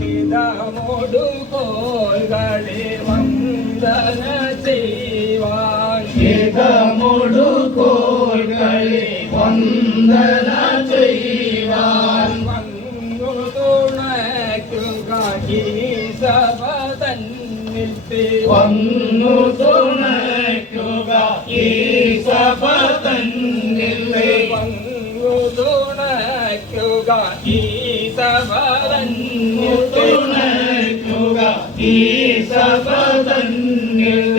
இதமோடு கோள்களே வந்தன செய்வான். இதமோடு கோள்களே வந்தன செய்வான். வங்குதுணக்கும் காகி சபதன்னித்து வங்குதுணக்குகா ஈசபதன் തുണയ്ക്കുക ഈ സഭ വന്നു തന്നിൽ തുണയ്ക്കുക ഈ സഭ തന്നിൽ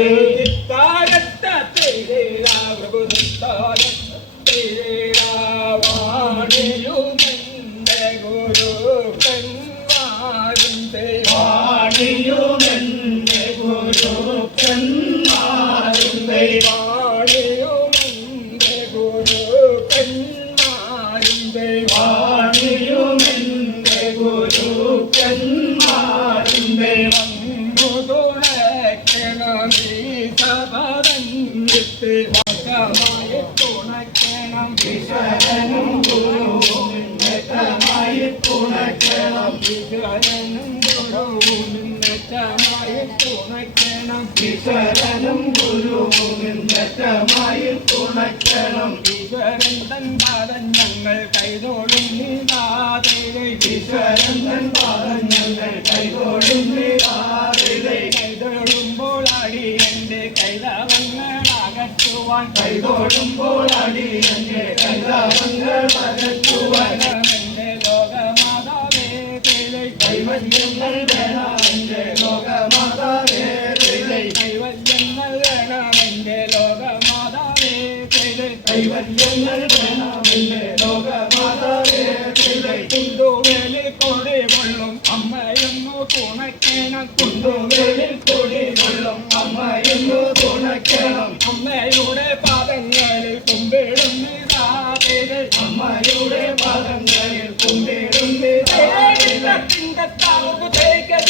വാണിയുമെന്റെ ഗുരുക്കന്മാരും ദൈവം വാണിയുമെന്റെ വിശരണം ഗുരുവും നെറ്റമായി തുണയ്ക്കണം. വിശരണം ഗുരുവും വ്യക്തമായി തുണയ്ക്കണം. ഈശ്വരൻ തൻ പാദം ഞങ്ങൾ കൈതോടും നീതാതെ വിശരം തൻ പാദം ഞങ്ങൾ കൈകൊടും എന്റെ കൈതവങ്ങളകറ്റുവാൻ കൈകൊടുമ്പോൾ അടി എന്റെ കൈതാവങ്ങൾ അകറ്റുവാൻ എന്റെ ലോകമാതാവേ കൈവല്യങ്ങൾ വേണം എന്റെ ലോകമാതാവേ. കൈവല്യങ്ങൾ വേണം എന്റെ ലോകമാതാവേ കൈവല്യങ്ങൾ വേണം എന്റെ ലോകമാതാവേ. കുന്തുവേലി കൊടി കൊള്ളും അമ്മയെന്നു തുണയ്ക്കണം കുണ്ടുമേൽ അമ്മയുടെ പാദങ്ങളിൽ കുമ്പിടും അമ്മയുടെ പാദങ്ങളിൽ കുമ്പിടും പിണ്ടത്താവ് തേക്ക